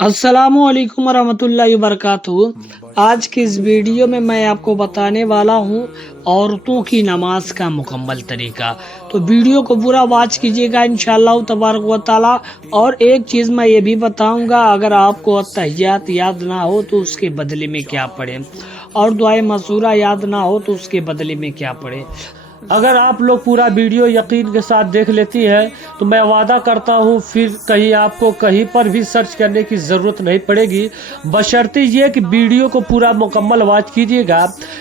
अस्सलामुअलैकुम वरहमतुल्लाहि वबरकातुहू। आज की इस वीडियो में मैं आपको बताने वाला हूँ औरतों की नमाज का मुकम्मल तरीका। तो वीडियो को पूरा वॉच कीजिएगा इंशाअल्लाह तबारक व ताला। और एक चीज़ मैं ये भी बताऊंगा, अगर आपको अत्तहियात याद ना हो तो उसके बदले में क्या पढ़ें, और दुआए मसूरा याद ना हो तो उसके बदले में क्या पढ़ें। अगर आप लोग पूरा वीडियो यकीन के साथ देख लेती हैं तो मैं वादा करता हूँ फिर कहीं आपको कहीं पर भी सर्च करने की ज़रूरत नहीं पड़ेगी, बशर्ते ये कि वीडियो को पूरा मुकम्मल वॉच कीजिएगा।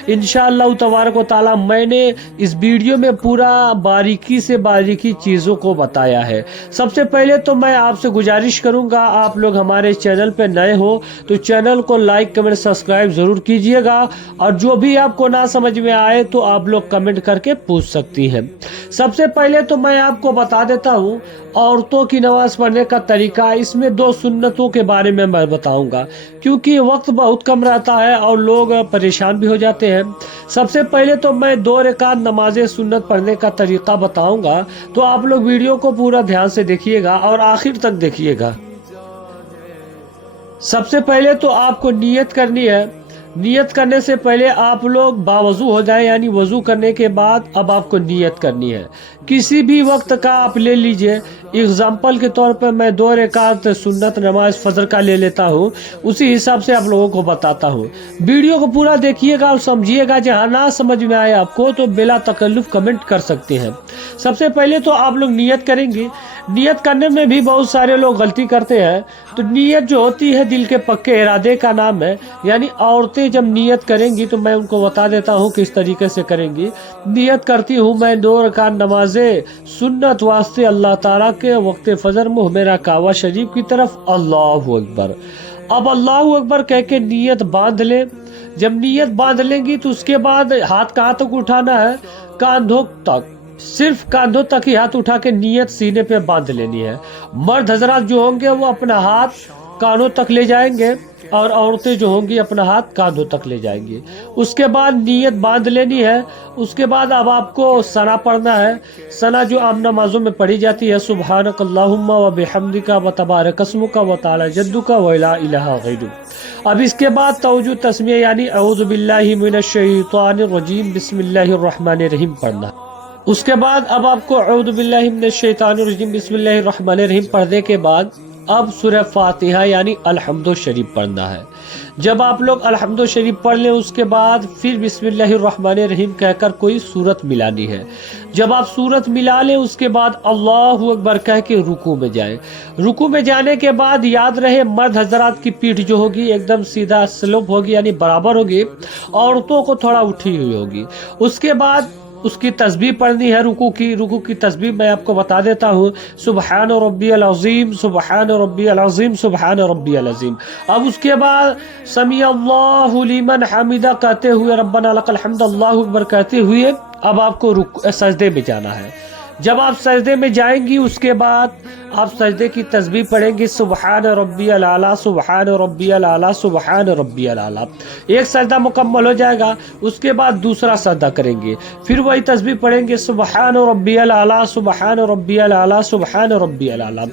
इंशाअल्लाह तबारक व ताला मैंने इस वीडियो में पूरा बारीकी से बारीकी चीज़ों को बताया है। सबसे पहले तो मैं आपसे गुजारिश करूँगा, आप लोग हमारे चैनल पर नए हो तो चैनल को लाइक कमेंट सब्सक्राइब ज़रूर कीजिएगा, और जो भी आपको ना समझ में आए तो आप लोग कमेंट करके पूछ सकती हैं। सबसे पहले तो मैं आपको बता देता हूँ औरतों की नमाज पढ़ने का तरीका। इसमें दो सुन्नतों के बारे में मैं बताऊंगा, क्योंकि वक्त बहुत कम रहता है और लोग परेशान भी हो जाते हैं। सबसे पहले तो मैं 2 रकात नमाज सुन्नत पढ़ने का तरीका बताऊंगा, तो आप लोग वीडियो को पूरा ध्यान से देखिएगा और आखिर तक देखिएगा। सबसे पहले तो आपको नियत करनी है। नियत करने से पहले आप लोग बावजू हो जाए, यानी वजू करने के बाद अब आपको नियत करनी है। किसी भी वक्त का आप ले लीजिए। एग्जाम्पल के तौर पर मैं 2 रकात सुन्नत नमाज फजर का ले लेता हूँ, उसी हिसाब से आप लोगों को बताता हूँ। वीडियो को पूरा देखिएगा और समझिएगा। जहाँ ना समझ में आए आपको तो बिला तकल्लुफ कमेंट कर सकते हैं। सबसे पहले तो आप लोग नियत करेंगे। नियत करने में भी बहुत सारे लोग गलती करते हैं। तो नियत जो होती है दिल के पक्के इरादे का नाम है। यानी औरतें जब नियत करेंगी तो मैं उनको बता देता हूँ किस तरीके से करेंगी। नियत करती हूँ मैं 2 रकात नमाजे सुन्नत वास्ते अल्लाह ताला के वक्त फजर मुँह मेरा कावा शरीफ की तरफ अल्लाहु अकबर। अब अल्लाहु अकबर कह के नियत बांध ले। जब नियत बांध लेंगी तो उसके बाद हाथ कहाँ तक उठाना है? कांधों तक। सिर्फ कांधों तक ही हाथ उठा के नियत सीने पे बांध लेनी है। मर्द हजरात जो होंगे वो अपना हाथ कानों तक ले जाएंगे, और औरतें जो होंगी अपना हाथ कांधों तक ले जाएंगी। उसके बाद नियत बांध लेनी है। उसके बाद अब आपको सना पढ़ना है। सना जो आम नमाजों में पढ़ी जाती है, सुब्हानक अल्लाहुम्मा व बिहम्दिका व तबारक अस्मुका व तआला जद्दुका व ला इलाहा गैरुक। अब इसके बाद तवज्जो तस्मीह यानी औज़ु बिल्लाहि मिनश शैतानिर रजीम बिस्मिल्लाहिर रहमानिर रहीम पढ़ना। उसके बाद अब आपको औज़ु बिल्लाहि मिनश शैतानिर रजीम बिस्मिल्लाहिर रहमानिर रहीम पढ़ने के बाद अब सूरह फातिहा यानी अलहम्दु शरीफ पढ़ना है। जब आप लोग अलहम्दु शरीफ पढ़ लें उसके बाद फिर बिस्मिल्लाहिर रहमानिर रहीम कहकर कोई सूरत मिलानी है। जब आप सूरत मिला लें उसके बाद अल्लाहु अकबर कह के रुकू में जाएं। रुकू में जाने के बाद याद रहे मर्द हजरात की पीठ जो होगी एकदम सीधा स्लोप होगी, यानी बराबर होगी। औरतों को थोड़ा उठी हुई होगी। उसके बाद उसकी तस्बीह पढ़नी है। रुकू की तस्बीह मैं आपको बता देता हूँ। सुबहान रब्बियल अज़ीम, सुबहान रब्बियल अज़ीम, सुबहान रब्बियल अज़ीम। अब उसके बाद समी अल्लाहु लिमन हमिदा कहते हुए रब्बना लकल हम्द अल्लाहु अकबर कहते हुए अब आपको सजदे में जाना है। जब आप सजदे में जाएंगी उसके बाद आप सजदे की तस्बीह पढ़ेंगे, सुबहान रब्बियल आला, सुबहान रब्बियल आला, सुबहान रब्बियल आला। एक सजदा मुकम्मल हो जाएगा। उसके बाद दूसरा सजदा करेंगे, फिर वही तस्बीह पढ़ेंगे, सुबहान रब्बियल आला, सुबहान रब्बियल आला, सुबहान रब्बियल आला।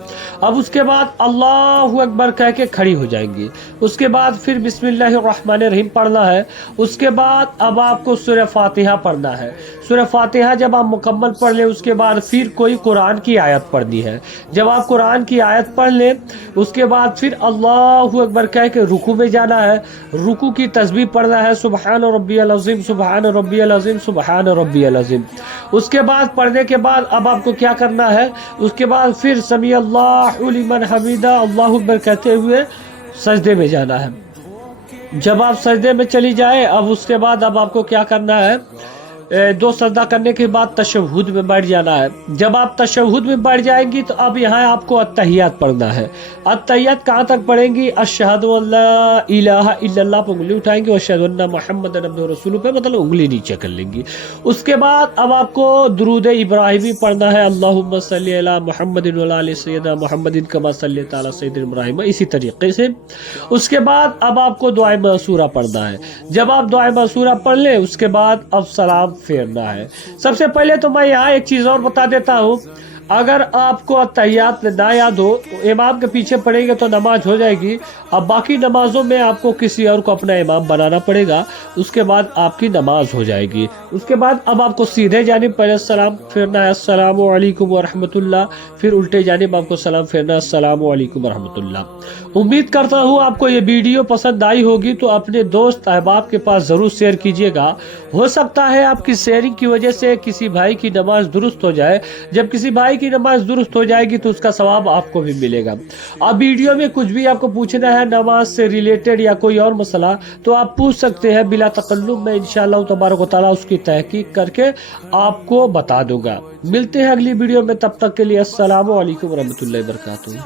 अब उसके बाद अल्लाहु अकबर कह के खड़ी हो जाएंगी। उसके बाद फिर बिस्मिल्लाहिर रहमानिर रहीम पढ़ना है। उसके बाद अब आपको सूरह फातिहा पढ़ना है। सूरह फातिहा जब आप मुकम्मल पढ़ लें उसके बाद फिर कोई कुरान की आयत पढ़नी है। जब आप कुरान की आयत पढ़ लें उसके बाद फिर अल्लाहु अकबर कह के रुकू में जाना है। रुकू की तस्बीह पढ़ना है, सुबहान रब्बियल अज़ीम, सुबहान रब्बियल अज़ीम, सुबहान रब्बियल अज़ीम। उसके बाद पढ़ने के बाद अब आपको क्या करना है? उसके बाद फिर समी अल्लाहु लिमन हमीदा, अल्लाहु अकबर कहते हुए सजदे में जाना है। जब आप सजदे में चली जाए अब उसके बाद अब आपको क्या करना है? 2 सजदा करने के बाद तशहुद में बैठ जाना है। जब आप तशहुद में बैठ जाएंगी तो अब यहाँ आपको अत्तहियात पढ़ना है। अत्तहियात कहाँ तक पढ़ेंगी? अशहदु अल्ला इलाहा इल्लल्लाह पे उंगली उठाएंगे और अशहदु अन्ना मुहम्मदन अब्दुहु रसूलुहु पे मतलब उंगली नीचे कर लेंगी। उसके बाद अब आपको दुरूद इब्राहिमी पढ़ना है, अल्लाहुम्मा सल्ली अला मुहम्मदिन व अला आलि सय्यिदना मुहम्मदिन कमा सल्लैता अला सय्यिदिना इब्राहीम, इसी तरीके से। उसके बाद अब आपको दुआए मसूरा पढ़ना है। जब आप दुआए मसूरा पढ़ लें उसके बाद अब सलाम फेरना है। सबसे पहले तो मैं यहाँ एक चीज़ और बता देता हूँ। اگر آپ کو اتحیات نہ یاد ہو تو امام کے پیچھے پڑھیں گے تو نماز ہو جائے گی، اب باقی نمازوں میں آپ کو کسی اور کو اپنا امام بنانا پڑے گا، اس کے بعد آپ کی نماز ہو جائے گی۔ اس کے بعد اب آپ کو سیدھے جانب پہلے السلام پھرنا ہے السلام علیکم ورحمۃ اللہ، پھر الٹے جانب آپ کو سلام پھرنا السلام علیکم ورحمۃ اللہ۔ امید کرتا ہوں آپ کو یہ ویڈیو پسند آئی ہوگی، تو اپنے دوست احباب کے پاس ضرور شیئر کیجیے گا، ہو سکتا ہے آپ کی شیئرنگ کی وجہ سے کسی بھائی کی نماز درست ہو جائے، جب کسی بھائی کی نماز درست ہو جائے گی تو اس کا ثواب آپ کو بھی ملے گا۔ اب ویڈیو میں کچھ بھی آپ کو پوچھنا ہے نماز سے ریلیٹڈ یا کوئی اور مسئلہ تو آپ پوچھ سکتے ہیں بلا تکلف، میں انشاءاللہ تبارک و تعالیٰ اس کی تحقیق کر کے آپ کو بتا دوں گا۔ ملتے ہیں اگلی ویڈیو میں، تب تک کے لیے السلام علیکم ورحمۃ اللہ وبرکاتہ۔